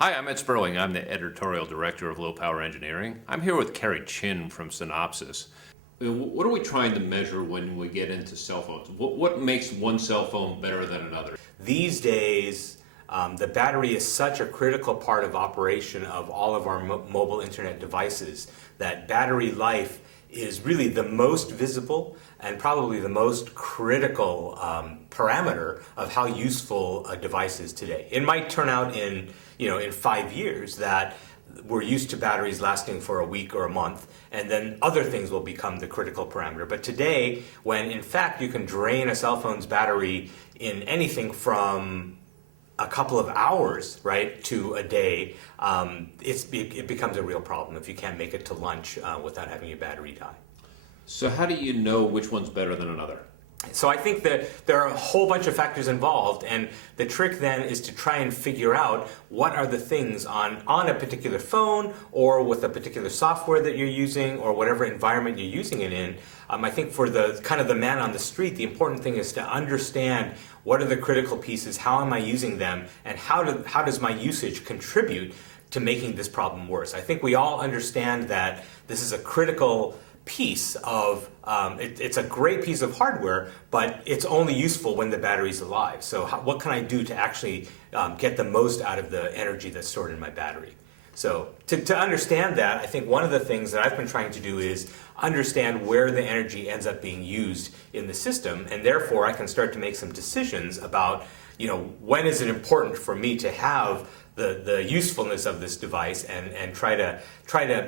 Hi, I'm Ed Sperling. I'm the editorial director of Low Power Engineering. I'm here with Cary Chin from Synopsys. What are we trying to measure when we get into cell phones? What makes one cell phone better than another? These days, the battery is such a critical part of operation of all of our mobile internet devices that battery life is really the most visible and probably the most critical parameter of how useful a device is today. It might turn out in 5 years that we're used to batteries lasting for a week or a month, and then other things will become the critical parameter. But today, when in fact you can drain a cell phone's battery in anything from a couple of hours, right, to a day, it becomes a real problem if you can't make it to lunch without having your battery die. So how do you know which one's better than another? So I think that there are a whole bunch of factors involved, and the trick then is to try and figure out what are the things on a particular phone or with a particular software that you're using or whatever environment you're using it in. I think for the kind of the man on the street, the important thing is to understand what are the critical pieces, how am I using them, and how does my usage contribute to making this problem worse. I think we all understand that this is a critical piece of, it's a great piece of hardware, but it's only useful when the battery's alive. So what can I do to actually get the most out of the energy that's stored in my battery? So to understand that, I think one of the things that I've been trying to do is understand where the energy ends up being used in the system, and therefore I can start to make some decisions about, when is it important for me to have the usefulness of this device and try to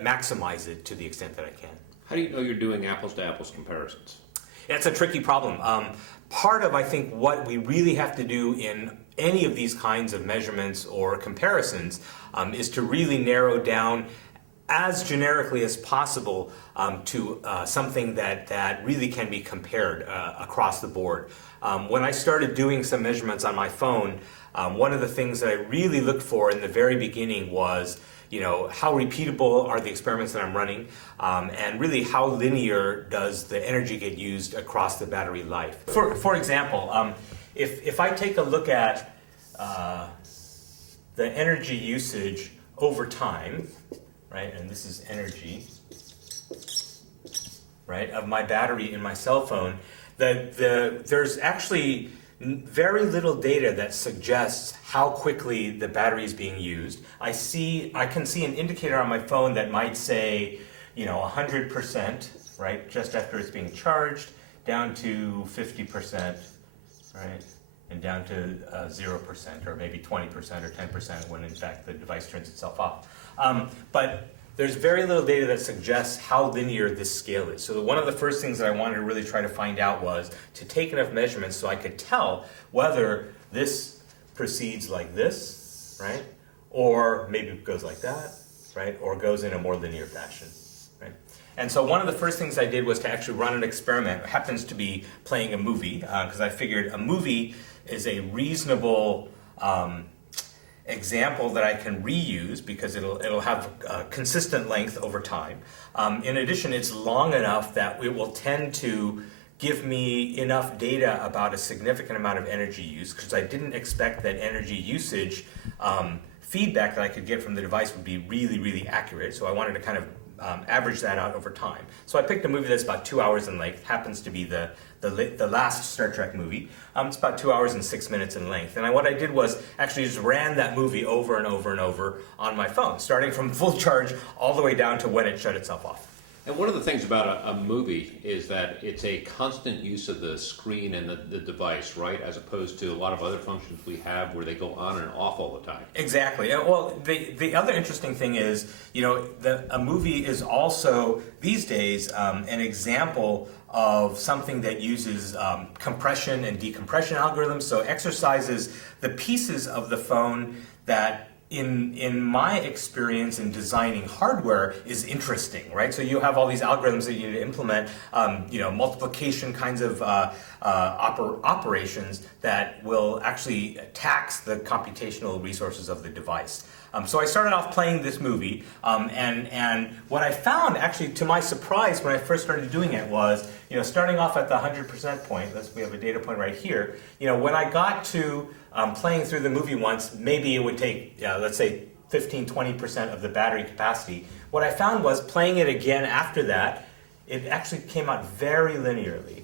maximize it to the extent that I can. How do you know you're doing apples to apples comparisons? That's a tricky problem. Part of, I think, what we really have to do in any of these kinds of measurements or comparisons is to really narrow down as generically as possible to something that really can be compared across the board. When I started doing some measurements on my phone, one of the things that I really looked for in the very beginning was how repeatable are the experiments that I'm running, and really how linear does the energy get used across the battery life. For example, if I take a look at the energy usage over time, right, and this is energy, right, of my battery in my cell phone, there's actually very little data that suggests how quickly the battery is being used. I can see an indicator on my phone that might say, 100%, right, just after it's being charged, down to 50%, right, and down to 0%, or maybe 20% or 10% when in fact the device turns itself off. But there's very little data that suggests how linear this scale is. So one of the first things that I wanted to really try to find out was to take enough measurements so I could tell whether this proceeds like this, right? Or maybe it goes like that, right? Or goes in a more linear fashion, right? And so one of the first things I did was to actually run an experiment. It happens to be playing a movie, because I figured a movie is a reasonable example that I can reuse because it'll have a consistent length over time. In addition, it's long enough that it will tend to give me enough data about a significant amount of energy use, because I didn't expect that energy usage feedback that I could get from the device would be really, really accurate. So I wanted to kind of average that out over time. So I picked a movie that's about 2 hours in length, happens to be the last Star Trek movie. It's about 2 hours and 6 minutes in length. And what I did was actually just ran that movie over and over and over on my phone, starting from full charge all the way down to when it shut itself off. And one of the things about a movie is that it's a constant use of the screen and the device, right? As opposed to a lot of other functions we have where they go on and off all the time. Exactly. Well, the other interesting thing is, a movie is also, these days, an example of something that uses compression and decompression algorithms. So exercises the pieces of the phone that in my experience in designing hardware is interesting, right? So you have all these algorithms that you need to implement, multiplication kinds of operations that will actually tax the computational resources of the device. So I started off playing this movie, and what I found, actually, to my surprise, when I first started doing it was, starting off at the 100% point, we have a data point right here, when I got to playing through the movie once, maybe it would take, let's say, 15-20% of the battery capacity. What I found was playing it again after that, it actually came out very linearly,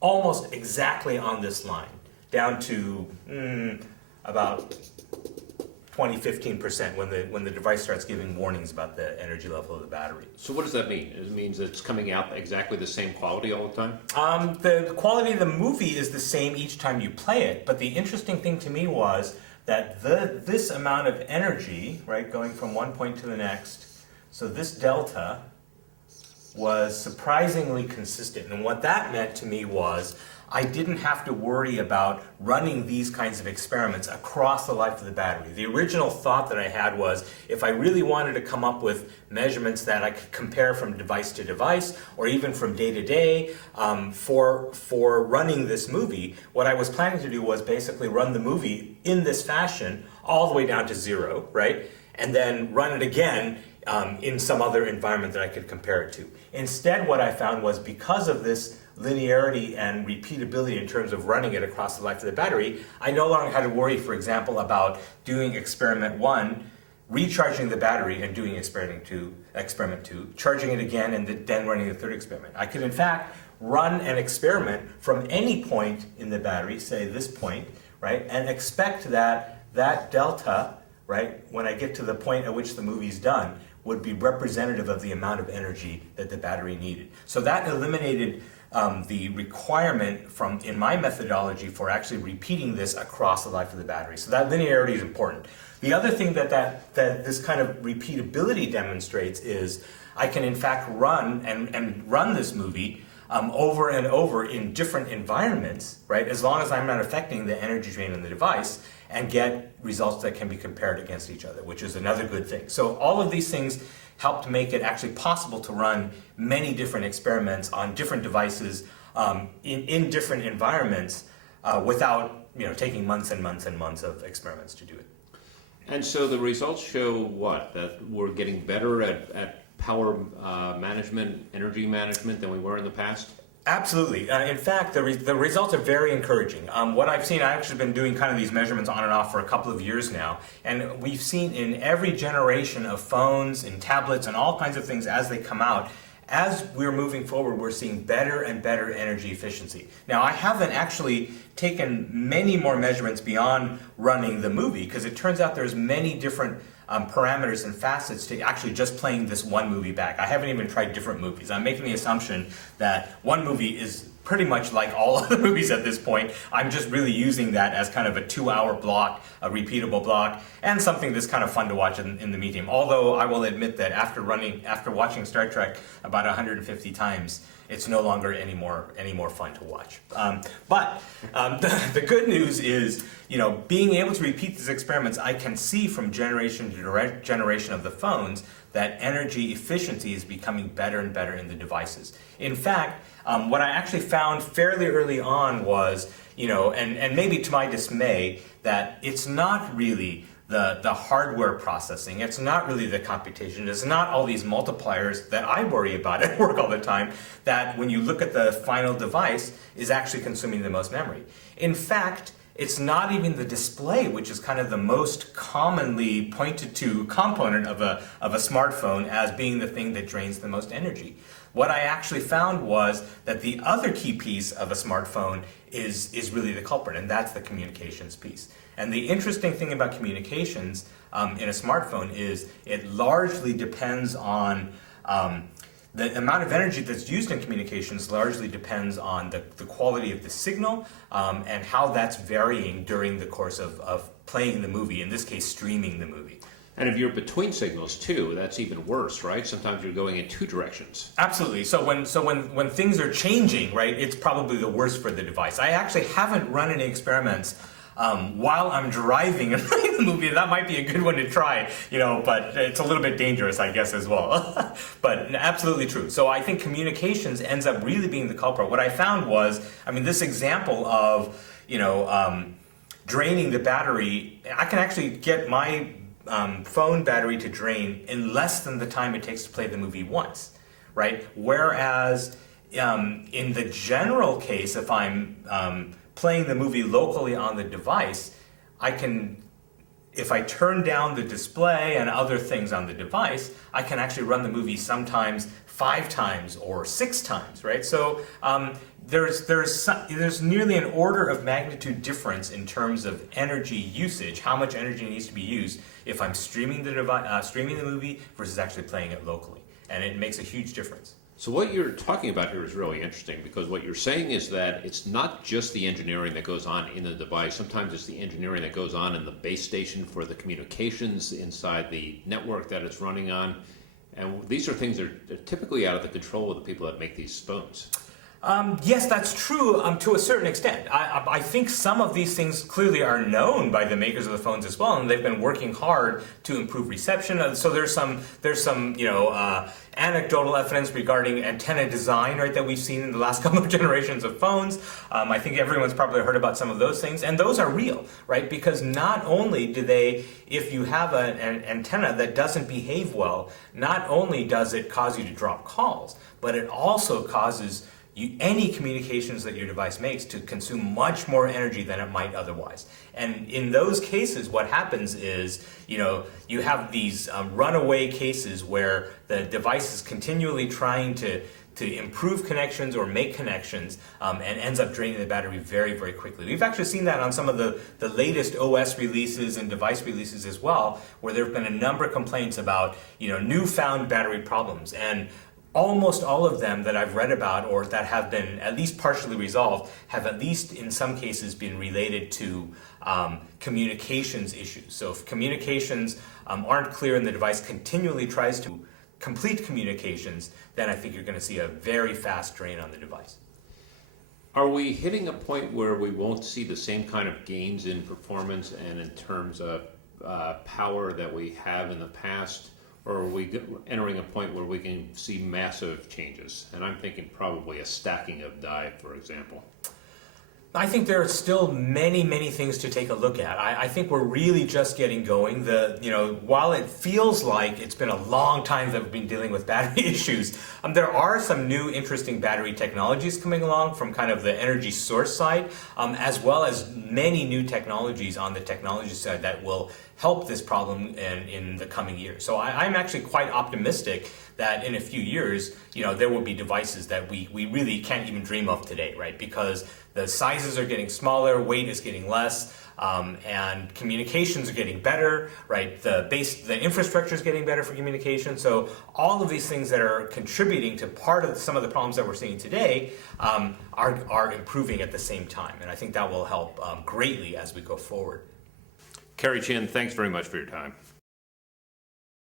almost exactly on this line, down to about 20-15% when the device starts giving warnings about the energy level of the battery. So what does that mean? It means it's coming out exactly the same quality all the time? The quality of the movie is the same each time you play it, but the interesting thing to me was that this amount of energy, right, going from one point to the next, so this delta was surprisingly consistent. And what that meant to me was I didn't have to worry about running these kinds of experiments across the life of the battery. The original thought that I had was if I really wanted to come up with measurements that I could compare from device to device or even from day to day for running this movie, what I was planning to do was basically run the movie in this fashion all the way down to 0, right? And then run it again in some other environment that I could compare it to. Instead, what I found was because of this linearity and repeatability in terms of running it across the life of the battery, I no longer had to worry, for example, about doing experiment 1, recharging the battery and doing experiment 2, charging it again, and then running the third experiment. I could, in fact, run an experiment from any point in the battery, say this point, right, and expect that that delta, right, when I get to the point at which the movie's done, would be representative of the amount of energy that the battery needed. So that eliminated the requirement in my methodology for actually repeating this across the life of the battery. So that linearity is important. The other thing that this kind of repeatability demonstrates is I can in fact run and run this movie over and over in different environments, right? As long as I'm not affecting the energy drain in the device, and get results that can be compared against each other, which is another good thing. So all of these things helped make it actually possible to run many different experiments on different devices in different environments without taking months and months and months of experiments to do it. And so the results show what? That we're getting better at power management, energy management than we were in the past? Absolutely. In fact, the results are very encouraging. What I've seen, I've actually been doing kind of these measurements on and off for a couple of years now, and we've seen in every generation of phones and tablets and all kinds of things as they come out, as we're moving forward, we're seeing better and better energy efficiency. Now, I haven't actually taken many more measurements beyond running the movie, because it turns out there's many different parameters and facets to actually just playing this one movie back. I haven't even tried different movies. I'm making the assumption that one movie is pretty much like all other movies at this point. I'm just really using that as kind of a 2-hour block, a repeatable block, and something that's kind of fun to watch in the medium. Although I will admit that after watching Star Trek about 150 times, it's no longer any more fun to watch. But the good news is, being able to repeat these experiments, I can see from generation to generation of the phones that energy efficiency is becoming better and better in the devices. In fact, what I actually found fairly early on was, and maybe to my dismay, that it's not really the hardware processing, it's not really the computation, it's not all these multipliers that I worry about at work all the time, that when you look at the final device is actually consuming the most memory. In fact, it's not even the display, which is kind of the most commonly pointed to component of a smartphone as being the thing that drains the most energy. What I actually found was that the other key piece of a smartphone is really the culprit, and that's the communications piece. And the interesting thing about communications in a smartphone is it largely depends on the amount of energy that's used in communications largely depends on the quality of the signal and how that's varying during the course of playing the movie, in this case streaming the movie. And if you're between signals too, that's even worse, right? Sometimes you're going in two directions. Absolutely. So when things are changing, right, it's probably the worst for the device. I actually haven't run any experiments while I'm driving and playing the movie. That might be a good one to try, but it's a little bit dangerous, I guess, as well. But absolutely true. So I think communications ends up really being the culprit. What I found was, this example of, draining the battery, I can actually get my phone battery to drain in less than the time it takes to play the movie once, right? Whereas in the general case, if I'm playing the movie locally on the device, if I turn down the display and other things on the device, I can actually run the movie sometimes 5 times or 6 times, right? So there's nearly an order of magnitude difference in terms of energy usage, how much energy needs to be used if I'm streaming the movie versus actually playing it locally, and it makes a huge difference. So what you're talking about here is really interesting, because what you're saying is that it's not just the engineering that goes on in the device. Sometimes it's the engineering that goes on in the base station for the communications inside the network that it's running on. And these are things that are typically out of the control of the people that make these phones. Yes, that's true to a certain extent. I think some of these things clearly are known by the makers of the phones as well, and they've been working hard to improve reception. So there's some anecdotal evidence regarding antenna design, right, that we've seen in the last couple of generations of phones. I think everyone's probably heard about some of those things, and those are real, right? Because not only do they, if you have an antenna that doesn't behave well, not only does it cause you to drop calls, but it also causes any communications that your device makes to consume much more energy than it might otherwise. And in those cases, what happens is, you have these runaway cases where the device is continually trying to improve connections or make connections, and ends up draining the battery very, very quickly. We've actually seen that on some of the latest OS releases and device releases as well, where there have been a number of complaints about newfound battery problems. And almost all of them that I've read about or that have been at least partially resolved have at least in some cases been related to communications issues. So if communications aren't clear and the device continually tries to complete communications, then I think you're going to see a very fast drain on the device. Are we hitting a point where we won't see the same kind of gains in performance and in terms of power that we have in the past? Or are we entering a point where we can see massive changes? And I'm thinking probably a stacking of die, for example. I think there are still many, many things to take a look at. I think we're really just getting going. While it feels like it's been a long time that we've been dealing with battery issues, there are some new interesting battery technologies coming along from kind of the energy source side, as well as many new technologies on the technology side that will help this problem in the coming years. So I'm actually quite optimistic that in a few years, there will be devices that we really can't even dream of today, right? Because the sizes are getting smaller, weight is getting less, and communications are getting better, right? The infrastructure is getting better for communication. So all of these things that are contributing to part of some of the problems that we're seeing today are improving at the same time. And I think that will help greatly as we go forward. Cary Chin, thanks very much for your time.